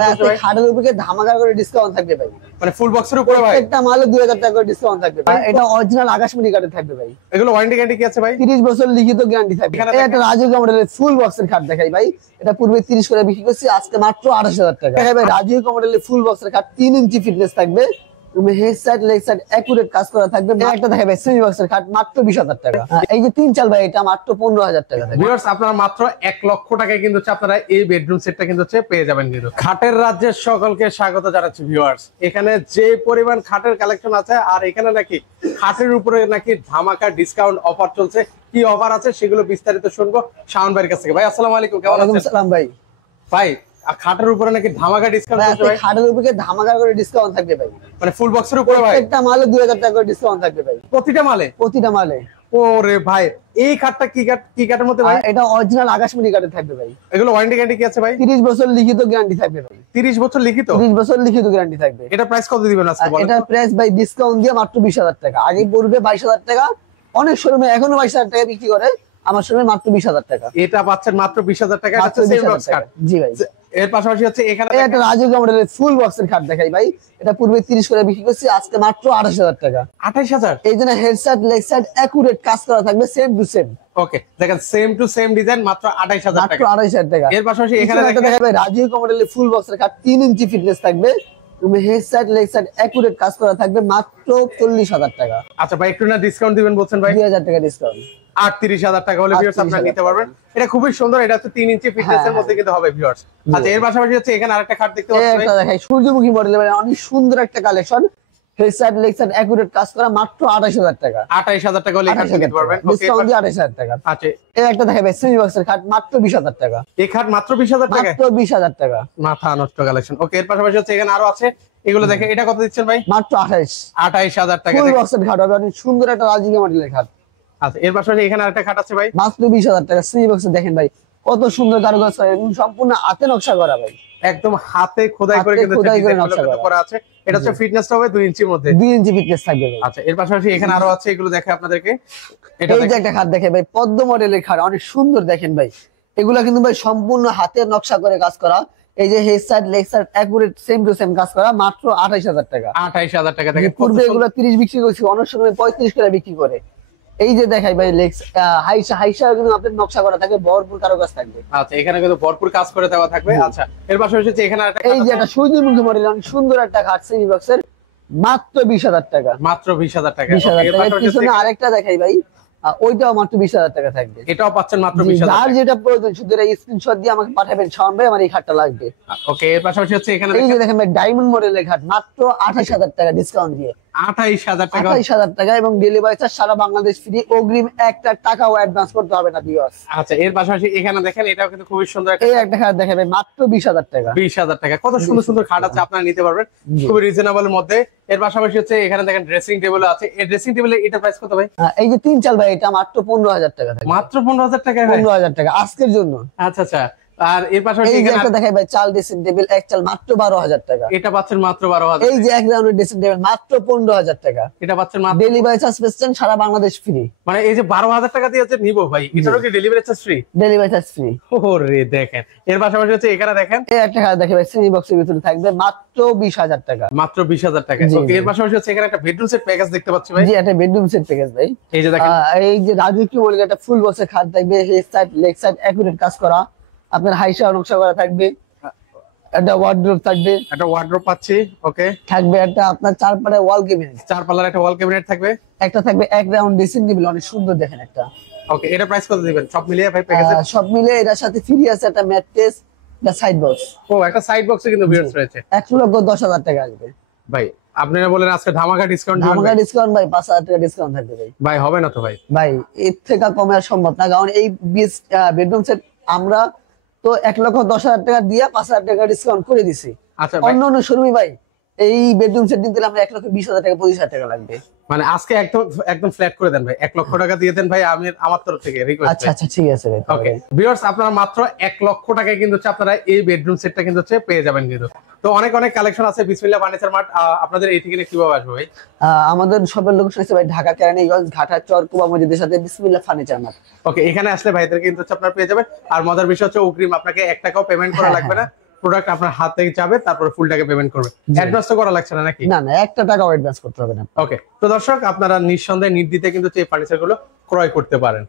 Discount থাকবে ভাই? খাটের উপরে ধামাকা করে ডিসকাউন্ট থাকবে ভাই। মানে ফুল বক্সের উপরে ভাই একটা মালে 2000 টাকা করে ডিসকাউন্ট থাকবে ভাই। এটা অরিজিনাল আকাশমণি কাঠে থাকবে ভাই। এগুলো ওয়ারেন্টি গ্যারান্টি কি আছে ভাই? 30 বছর লিখিত গ্যারান্টি থাকবে। এটা রাজকীয় মডেলের ফুল বক্সের খাট দেখাই ভাই। এটা পূর্বে 30 করে বিক্রি করছি, আজকে মাত্র 28000 টাকা। দেখাই ভাই রাজকীয় মডেলের ফুল বক্সের খাট 3 ইঞ্চি ফিটনেস থাকবে। Head side leg side accurate কাজ করা থাকবে। একটা দেখাই ভাই সেমি বক্সের খাট মাত্র 20000 টাকা। এই যে 3 চাল ভাই এটা মাত্র 15000 টাকা থাকবে। ভিউয়ার্স আপনারা মাত্র 1 লক্ষ টাকায় কিন্তু আপনারা এই বেডরুম সেটটা কিন্তু পেয়ে যাবেন। কিন্তু খাটের রাজ্যের সকলকে স্বাগত জানাচ্ছি ভিউয়ার্স। এখানে যে পরিমাণ খাটের কালেকশন আছে, আর এখানে নাকি খাটের উপরে নাকি ধামাকা ডিসকাউন্ট অফার চলছে। কি অফার আছে সেগুলো বিস্তারিত শুনবো শাওন ভাইয়ের কাছ থেকে। ভাই আসসালামু আলাইকুম, কেমন আছেন? ওয়ালাইকুম আসসালাম ভাই। ভাই খাটের উপরে নাকি ধামাকা ডিসকাউন্ট চলছে ভাই? খাটের উপরে ধামাকা করে ডিসকাউন্ট থাকবে ভাই। মানে ফুল বক্সের উপরে ভাই একটা মালে 2000 টাকা করে ডিসকাউন্ট থাকবে ভাই। প্রতিটা মালে? প্রতিটা মালে। ওরে ভাই এই খাটটা কি কাঠের মধ্যে ভাই? এটা অরিজিনাল আকাশমণি কাঠে থাকবে ভাই। এগুলো ওয়ারেন্টি গ্যারান্টি কি আছে ভাই? 30 বছর লিখিত গ্যারান্টি থাকবে ভাই। 30 বছর লিখিত? 30 বছর লিখিত গ্যারান্টি থাকবে। এটা প্রাইস কত দিবেন আজকে বলেন? এটা প্রাইস ভাই ডিসকাউন্ট দিয়ে মাত্র 20000 টাকা। আগে পূর্বে 22000 টাকা, অনেক শোরুমে এখনো 22000 টাকা বিক্রি করে, আমার শোরুমে মাত্র 20000 টাকা। এটা পাচ্ছেন মাত্র 20000 টাকা। এটা হচ্ছে সেম বক্স কাট। জি ভাই। এর পাশাপাশি হচ্ছে এখানে এটা রাজকীয় মডেলের ফুল বক্সের খাট দেখাই ভাই। এটা পূর্বে 30 করে বিক্রি করছি, আজকে মাত্র 28000 টাকা। 28000? এই জন্য head side leg side accurate কাজ করা থাকবে, সেম টু সেম। ওকে দেখেন সেম টু সেম ডিজাইন মাত্র 28000 মাত্র টাকা। 28000 টাকা। এর পাশাপাশি এখানে একটা দেখাই ভাই রাজকীয় মডেলের ফুল বক্সের খাট 3 ইঞ্চি ফিটনেস থাকবে। Head side leg side accurate কাজ করা থাকবে, মাত্র 40000 টাকা। আচ্ছা ভাই একটু না ডিসকাউন্ট দিবেন বলছেন ভাই? 2000 টাকা ডিসকাউন্ট। 38000 টাকা হলে ভিউয়ার্স আপনারা নিতে পারবেন। এটা খুবই সুন্দর, এটা হচ্ছে 3 ইঞ্চি ফিটনেস এর মধ্যে কিন্তু হবে ভিউয়ার্স। আচ্ছা এর পাশাপাশি হচ্ছে এখানে আরেকটা খাট দেখতে পাচ্ছেন ভাই। এটা দেখাই সূর্যমুখী মডেলের অনেক সুন্দর একটা collection. Head side leg side accurate কাজ করা, মাত্র 28000 টাকা। 28000 টাকা হলে এখানে নিতে পারবেন। ওকে ডিসকাউন্ট দিয়ে 28000 টাকা। আচ্ছা এই একটা দেখাই ভাই সেমি বক্সের খাট মাত্র 20000 টাকা। এই খাট মাত্র 20000 টাকা? মাত্র 20000 টাকা। মাথা নষ্ট কালেকশন। ওকে এর পাশাপাশি হচ্ছে এখানে আরো আছে, এগুলো দেখেন। এটা কত দিচ্ছেন ভাই? মাত্র 28000 টাকা। ফুল বক্সের খাট হবে, অনেক সুন্দর একটা রাজকীয় মডেলের খাট। আচ্ছা এর পাশাপাশি এখানে আরেকটা খাট আছে ভাই মাত্র 20000 টাকা। সেমি বক্সে দেখেন ভাই কত সুন্দর কারুকাজ করা, সম্পূর্ণ হাতে নকশা করা ভাই। একদম হাতে খোদাই করে কিন্তু করা আছে। এটা হচ্ছে ফিটনেসটা হবে 2 ইঞ্চির মধ্যে। 2 ইঞ্চি ফিটনেস থাকবে ভাই। আচ্ছা এর পাশাপাশি এখানে আরো আছে, এগুলো দেখে আপনাদেরকে। এটা এই যে একটা খাট দেখে ভাই পদ্ম মডেলের খাট, অনেক সুন্দর দেখেন ভাই। এগুলা কিন্তু ভাই সম্পূর্ণ হাতের নকশা করে কাজ করা। এই যে head side leg side accurate same to same কাজ করা, মাত্র 28000 টাকা। 28000 টাকা থেকে। পূর্বে এগুলো 30 বিক্রি করছি, অনেক সময় 35 করে বিক্রি করে। এই যে দেখাই ভাই লেগ হাইসা কিন্তু আপনাদের নকশা করা থাকে, ভরপুর কারুকাজ থাকবে। আচ্ছা এখানে কিন্তু ভরপুর কাজ করে দেওয়া থাকবে। আচ্ছা এর পাশাপাশি হচ্ছে এখানে একটা এই যে একটা সূর্যমুখী মডেল, অনেক সুন্দর একটা খাট সেমি বক্সের, মাত্র 20000 টাকা। মাত্র 20000 টাকা। 20000 এর টাকা। পাশাপাশি পিছনে আরেকটা দেখাই ভাই, ওইটাও মাত্র 20000 টাকা থাকবে। এটাও পাচ্ছেন মাত্র 20000 যার টাকা। যেটা প্রয়োজন শুধু স্ক্রিনশট দিয়ে আমাকে পাঠাবেন, শাওন ভাই আমার এই খাটটা লাগবে। ওকে এর পাশাপাশি হচ্ছে এখানে এই যে দেখেন ভাই ডায়মন্ড মডেলের খাট, মাত্র 28000 টাকা ডিসকাউন্ট দিয়ে। 28000 টাকা। 28000 টাকা এবং ডেলিভারি চার্জ সারা বাংলাদেশ ফ্রি, অগ্রিম একটা টাকাও অ্যাডভান্স করতে হবে না ভিউয়ার্স। আচ্ছা এর পাশাপাশি এখানে দেখেন এটাও কিন্তু খুবই সুন্দর একটা। এই একটা খাট দেখেন ভাই মাত্র 20000 টাকা। 20000 টাকা। কত সুন্দর সুন্দর খাট আছে, আপনারা নিতে পারবেন খুবই রিজনেবল এর মধ্যে। এর পাশাপাশি হচ্ছে এখানে দেখেন ড্রেসিং টেবিল আছে। এই ড্রেসিং টেবিলের এটা প্রাইস কত ভাই? এই যে 3 চাল ভাই এটা মাত্র 15000 টাকা থাকবে। মাত্র 15000 টাকা ভাই? 15000 টাকা আজকের জন্য। আচ্ছা আচ্ছা। আর এর পাশাপাশি এই যে এখানে একটা দেখাই ভাই চাল ড্রেসিং টেবিল এক চাল মাত্র 12000 টাকা। এটা পাচ্ছেন মাত্র 12000। এই যে এক রাউন্ডের ড্রেসিং টেবিল মাত্র 15000 টাকা। এটা পাচ্ছেন মাত্র। ডেলিভারি চার্জ পেছেন সারা বাংলাদেশ ফ্রি। মানে এই যে 12000 টাকা দিয়ে হচ্ছে নিবো ভাই, এটারও কি delivery charge free? Delivery charge free. ওরে দেখেন। এর পাশাপাশি হচ্ছে এখানে দেখেন এই একটা খাট দেখে ভাই সেমি বক্সের ভিতরে থাকবে মাত্র 20000 টাকা। মাত্র 20000 টাকা। ওকে এর পাশাপাশি হচ্ছে এখানে একটা বেডরুম সেট প্যাকেজ দেখতে পাচ্ছি ভাই। জি একটা বেডরুম সেট প্যাকেজ ভাই। এই যে দেখেন এই যে রাজকীয় মডেলের একটা ফুল বক্সের খাট থাকবে, head side leg side accurate কাজ করা, আপনার হাইসা নকশা করা থাকবে, একটা ওয়ার্ডরোব থাকবে। একটা ওয়ার্ডরোব পাচ্ছি। ওকে থাকবে একটা আপনার চারপাড়ে ওয়াল ক্যাবিনেট, 4 পাল্লার একটা ওয়াল ক্যাবিনেট থাকবে। একটা থাকবে এক রাউন্ড ড্রেসিং টেবিল, অনেক সুন্দর দেখেন একটা। ওকে এটা প্রাইস কত দিবেন সব মিলিয়ে ভাই প্যাকেজে? সব মিলে এটার সাথে ফ্রি আছে একটা ম্যাট্রেস, একটা সাইড বক্স। ও একটা সাইড বক্সে কিন্তু ভিউয়ার্স রয়েছে। 1,10,000 টাকা আসবে ভাই আপনারা বলেন আজকে ধামাকা ডিসকাউন্ট দিবেন ধামাকা ভাই? ডিসকাউন্ট ভাই 5000 টাকা ডিসকাউন্ট থাকবে ভাই। ভাই হবে না তো ভাই? ভাই এর থেকে কমে আর সম্ভব না, কারণ এই বেডরুম সেট আমরা তো 1,10,000 টাকা দিয়ে 5000 টাকা ডিসকাউন্ট করে দিছি। আচ্ছা ভাই অন্য শোরুমে ভাই এই বেডরুম সেট নিতে আমরা 1,20,000 টাকা 25,000 টাকা লাগবে। মানে আজকে একদম একদম ফ্ল্যাট করে দেন ভাই, 1 লক্ষ টাকা দিয়ে দেন ভাই, আমি আমার তরফ থেকে রিকোয়েস্ট। আচ্ছা আচ্ছা ঠিক আছে ভাই। ওকে ভিউয়ার্স আপনারা মাত্র 1 লক্ষ টাকায় কিন্তু আপনারা এই বেডরুম সেটটা কিন্তু পেয়ে যাবেন কিন্তু। তো অনেক অনেক কালেকশন আছে বিসমিল্লাহ ফার্নিচার মার্ট। আপনাদের এই ঠিকানা কিভাবে আসবে ভাই? আমাদের সবের লোকেশন আছে ভাই ঢাকা কেরানীগঞ্জ ঘাটা চর কুবা মসজিদের সাথে বিসমিল্লাহ ফার্নিচার মার্ট। ওকে এখানে আসলে ভাইদের কিন্তু আপনারা পেয়ে যাবেন। আর মজার বিষয় হচ্ছে অগ্রিম আপনাকে 1 টাকাও পেমেন্ট করা লাগবে না, প্রোডাক্ট আপনার হাতে যাবে, তারপরে ফুল টাকা পেমেন্ট করবে। অ্যাডভান্স তো করা লাগছে না নাকি? না না, একটা টাকাও অ্যাডভান্স করতে হবে না। ওকে, তো দর্শক আপনারা নিঃসন্দেহে নির্দ্বিধায় কিন্তু এই ফার্নিচার গুলো ক্রয় করতে পারেন।